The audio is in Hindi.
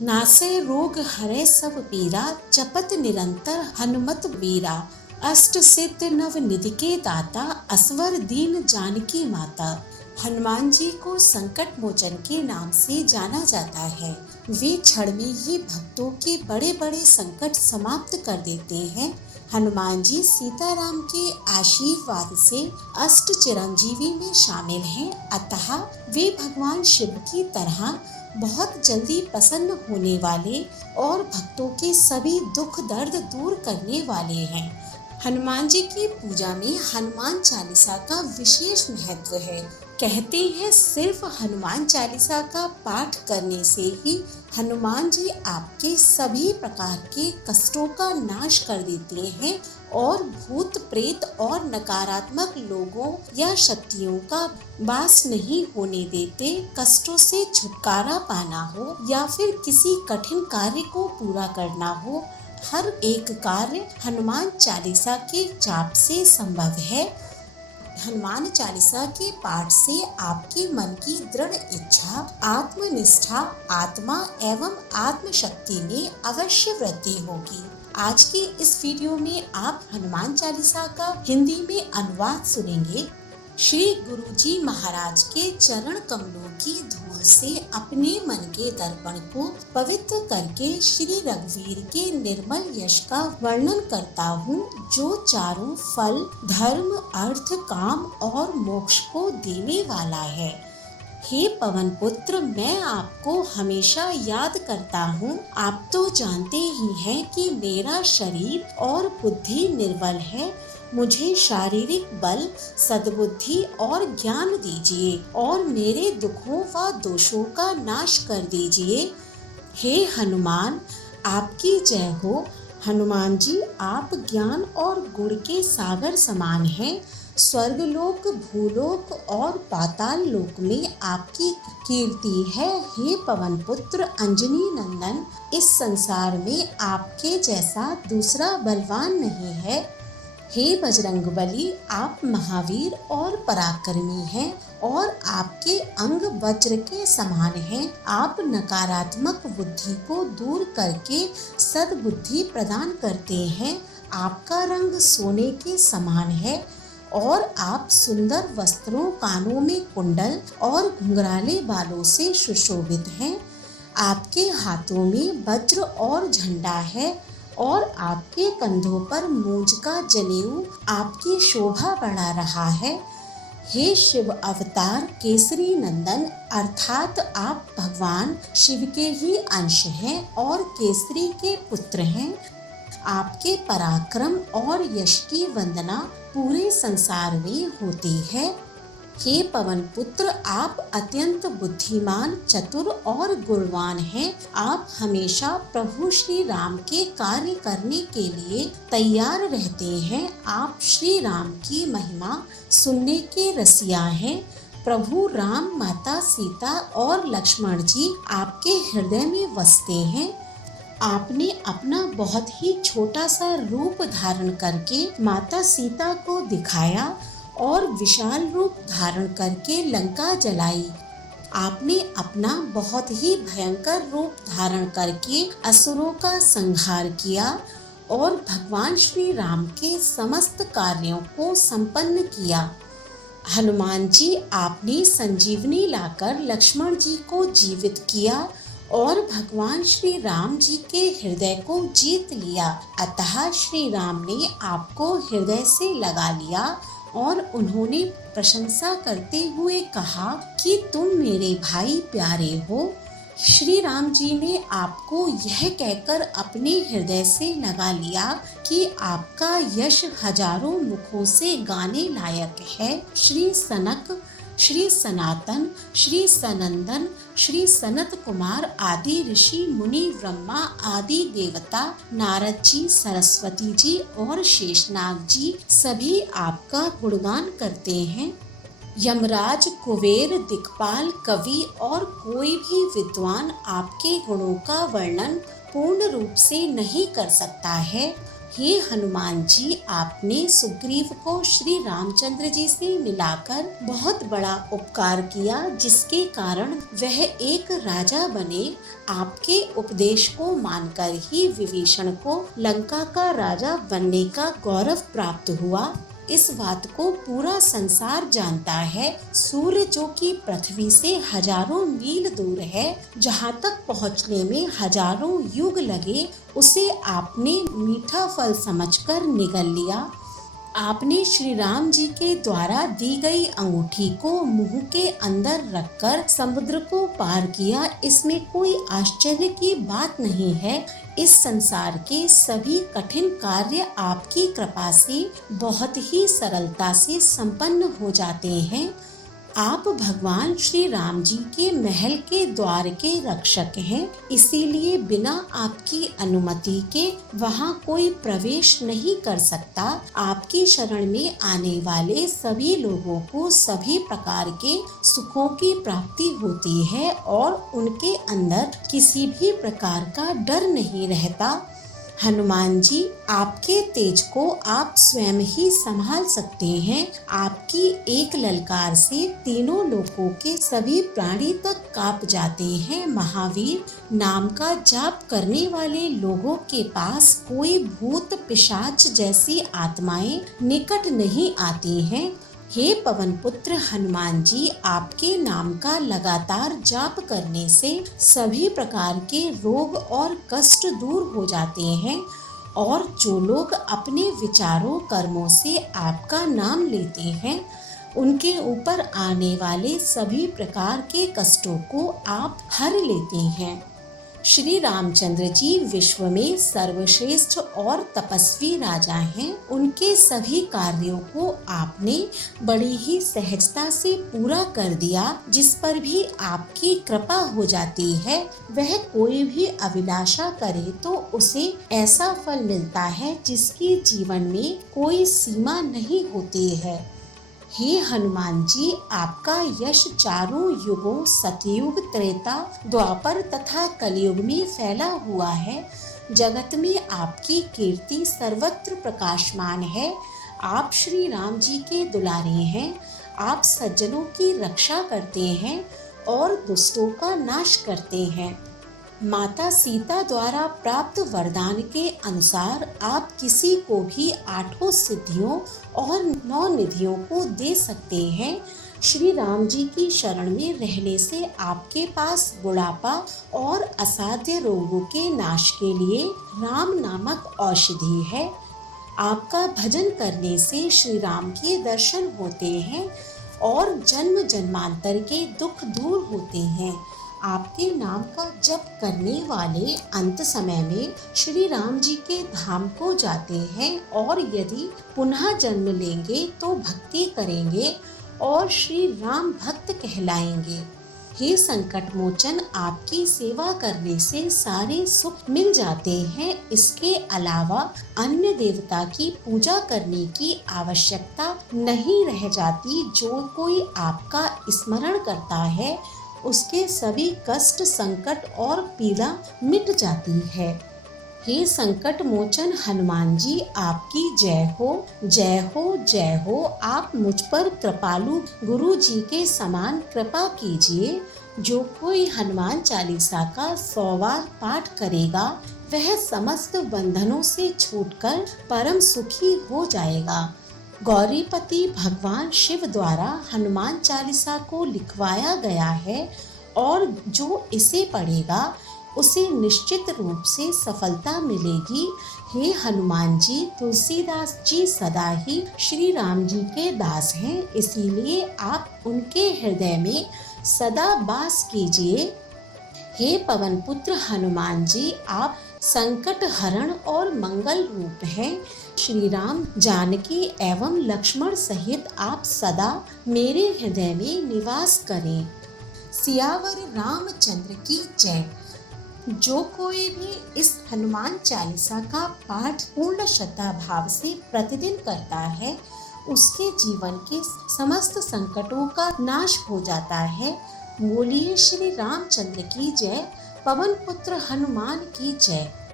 नासे रोग हरे सब पीरा, जपत निरंतर हनुमत वीरा। अष्ट सिद्ध नव निधि के दाता, असवर दीन जानकी माता। हनुमान जी को संकट मोचन के नाम से जाना जाता है। वे क्षण में ही भक्तों के बड़े बड़े संकट समाप्त कर देते हैं। हनुमान जी सीताराम के आशीर्वाद से अष्ट चिरंजीवी में शामिल हैं, अतः वे भगवान शिव की तरह बहुत जल्दी प्रसन्न होने वाले और भक्तों के सभी दुख दर्द दूर करने वाले हैं। हनुमान जी की पूजा में हनुमान चालीसा का विशेष महत्व है। कहते हैं सिर्फ हनुमान चालीसा का पाठ करने से ही हनुमान जी आपके सभी प्रकार के कष्टों का नाश कर देते हैं और भूत प्रेत और नकारात्मक लोगों या शक्तियों का वास नहीं होने देते। कष्टों से छुटकारा पाना हो या फिर किसी कठिन कार्य को पूरा करना हो, हर एक कार्य हनुमान चालीसा के जाप से संभव है। हनुमान चालीसा के पाठ से आपके मन की दृढ़ इच्छा, आत्मनिष्ठा, आत्मा एवं आत्मशक्ति में अवश्य वृद्धि होगी। आज के इस वीडियो में आप हनुमान चालीसा का हिंदी में अनुवाद सुनेंगे। श्री गुरुजी महाराज के चरण कमलों की धूल से अपने मन के दर्पण को पवित्र करके श्री रघुवीर के निर्मल यश का वर्णन करता हूँ, जो चारों फल, धर्म, अर्थ, काम और मोक्ष को देने वाला है। हे पवन पुत्र, मैं आपको हमेशा याद करता हूँ। आप तो जानते ही हैं कि मेरा शरीर और बुद्धि निर्बल है। मुझे शारीरिक बल, सद्बुद्धि और ज्ञान दीजिए और मेरे दुखों व दोषों का नाश कर दीजिए। हे हनुमान, आपकी जय हो। हनुमान जी, आप ज्ञान और गुण के सागर समान हैं। स्वर्गलोक, भूलोक और पाताल लोक में आपकी कीर्ति है। हे पवन पुत्र अंजनी नंदन, इस संसार में आपके जैसा दूसरा बलवान नहीं है। हे बजरंगबली, आप महावीर और पराक्रमी हैं और आपके अंग वज्र के समान हैं। आप नकारात्मक बुद्धि को दूर करके सद्बुद्धि प्रदान करते हैं। आपका रंग सोने के समान है और आप सुंदर वस्त्रों, कानों में कुंडल और घुंघराले बालों से सुशोभित हैं। आपके हाथों में वज्र और झंडा है और आपके कंधों पर मूंज का जनेऊ आपकी शोभा बढ़ा रहा है। हे शिव अवतार केसरी नंदन, अर्थात आप भगवान शिव के ही अंश हैं और केसरी के पुत्र हैं। आपके पराक्रम और यश की वंदना पूरे संसार में होती है। हे पवन पुत्र, आप अत्यंत बुद्धिमान, चतुर और गुणवान हैं। आप हमेशा प्रभु श्री राम के कार्य करने के लिए तैयार रहते हैं। आप श्री राम की महिमा सुनने के रसिया हैं। प्रभु राम, माता सीता और लक्ष्मण जी आपके हृदय में बसते हैं। आपने अपना बहुत ही छोटा सा रूप धारण करके माता सीता को दिखाया और विशाल रूप धारण करके लंका जलाई। आपने अपना बहुत ही भयंकर रूप धारण करके असुरों का संहार किया और भगवान श्री राम के समस्त कार्यों को संपन्न किया। हनुमान जी, आपने संजीवनी लाकर लक्ष्मण जी को जीवित किया और भगवान श्री राम जी के हृदय को जीत लिया। अतः श्री राम ने आपको हृदय से लगा लिया और उन्होंने प्रशंसा करते हुए कहा कि तुम मेरे भाई प्यारे हो। श्री राम जी ने आपको यह कहकर अपने हृदय से लगा लिया कि आपका यश हजारों मुखों से गाने लायक है। श्री सनक, श्री सनातन, श्री सनंदन, श्री सनत कुमार आदि ऋषि मुनि, ब्रह्मा आदि देवता, नारद जी, सरस्वती जी और शेषनाग जी सभी आपका गुणगान करते हैं। यमराज, कुबेर, दिक्पाल, कवि और कोई भी विद्वान आपके गुणों का वर्णन पूर्ण रूप से नहीं कर सकता है। हे हनुमान जी, आपने सुग्रीव को श्री रामचंद्र जी से मिलाकर बहुत बड़ा उपकार किया, जिसके कारण वह एक राजा बने। आपके उपदेश को मानकर ही विभीषण को लंका का राजा बनने का गौरव प्राप्त हुआ। इस बात को पूरा संसार जानता है। सूर्य जो कि पृथ्वी से हजारों मील दूर है, जहाँ तक पहुँचने में हजारों युग लगे, उसे आपने मीठा फल समझकर निगल लिया। आपने श्री राम जी के द्वारा दी गई अंगूठी को मुंह के अंदर रखकर समुद्र को पार किया। इसमें कोई आश्चर्य की बात नहीं है। इस संसार के सभी कठिन कार्य आपकी कृपा से बहुत ही सरलता से संपन्न हो जाते हैं। आप भगवान श्री राम जी के महल के द्वार के रक्षक हैं, इसीलिए बिना आपकी अनुमति के वहाँ कोई प्रवेश नहीं कर सकता। आपकी शरण में आने वाले सभी लोगों को सभी प्रकार के सुखों की प्राप्ति होती है और उनके अंदर किसी भी प्रकार का डर नहीं रहता। हनुमान जी, आपके तेज को आप स्वयं ही संभाल सकते हैं। आपकी एक ललकार से तीनों लोकों के सभी प्राणी तक कांप जाते हैं। महावीर, नाम का जाप करने वाले लोगों के पास कोई भूत पिशाच जैसी आत्माएं निकट नहीं आती हैं। हे पवन पुत्र हनुमान जी, आपके नाम का लगातार जाप करने से सभी प्रकार के रोग और कष्ट दूर हो जाते हैं और जो लोग अपने विचारों कर्मों से आपका नाम लेते हैं, उनके ऊपर आने वाले सभी प्रकार के कष्टों को आप हर लेते हैं। श्री रामचंद्र जी विश्व में सर्वश्रेष्ठ और तपस्वी राजा हैं। उनके सभी कार्यों को आपने बड़ी ही सहजता से पूरा कर दिया। जिस पर भी आपकी कृपा हो जाती है, वह कोई भी अभिलाषा करे तो उसे ऐसा फल मिलता है जिसकी जीवन में कोई सीमा नहीं होती है। हे हनुमान जी, आपका यश चारों युगों सतयुग, त्रेता, द्वापर तथा कलयुग में फैला हुआ है। जगत में आपकी कीर्ति सर्वत्र प्रकाशमान है। आप श्री राम जी के दुलारे हैं। आप सज्जनों की रक्षा करते हैं और दुष्टों का नाश करते हैं। माता सीता द्वारा प्राप्त वरदान के अनुसार आप किसी को भी 8 सिद्धियों और 9 निधियों को दे सकते हैं। श्री राम जी की शरण में रहने से आपके पास बुढ़ापा और असाध्य रोगों के नाश के लिए राम नामक औषधि है। आपका भजन करने से श्री राम के दर्शन होते हैं और जन्म जन्मांतर के दुख दूर होते हैं। आपके नाम का जप करने वाले अंत समय में श्री राम जी के धाम को जाते हैं और यदि पुनः जन्म लेंगे तो भक्ति करेंगे और श्री राम भक्त कहलाएंगे। हे संकट मोचन, आपकी सेवा करने से सारे सुख मिल जाते हैं। इसके अलावा अन्य देवता की पूजा करने की आवश्यकता नहीं रह जाती। जो कोई आपका स्मरण करता है, उसके सभी कष्ट, संकट और पीड़ा मिट जाती है। हे संकट मोचन हनुमान जी, आपकी जय हो, जय हो, जय हो। आप मुझ पर कृपालु गुरु जी के समान कृपा कीजिए। जो कोई हनुमान चालीसा का 100वां पाठ करेगा, वह समस्त बंधनों से छूटकर परम सुखी हो जाएगा। गौरीपति भगवान शिव द्वारा हनुमान चालीसा को लिखवाया गया है और जो इसे पढ़ेगा उसे निश्चित रूप से सफलता मिलेगी। हे हनुमान जी, तुलसीदास जी सदा ही श्री राम जी के दास हैं, इसीलिए आप उनके हृदय में सदा वास कीजिए। हे पवन पुत्र हनुमान जी, आप संकट हरण और मंगल रूप हैं। श्री राम, जानकी एवं लक्ष्मण सहित आप सदा मेरे हृदय में निवास करें। सियावर रामचंद्र की जय। जो कोई भी इस हनुमान चालीसा का पाठ पूर्ण श्रद्धा भाव से प्रतिदिन करता है, उसके जीवन के समस्त संकटों का नाश हो जाता है। बोलिए श्री रामचंद्र की जय। पवन पुत्र हनुमान की जय।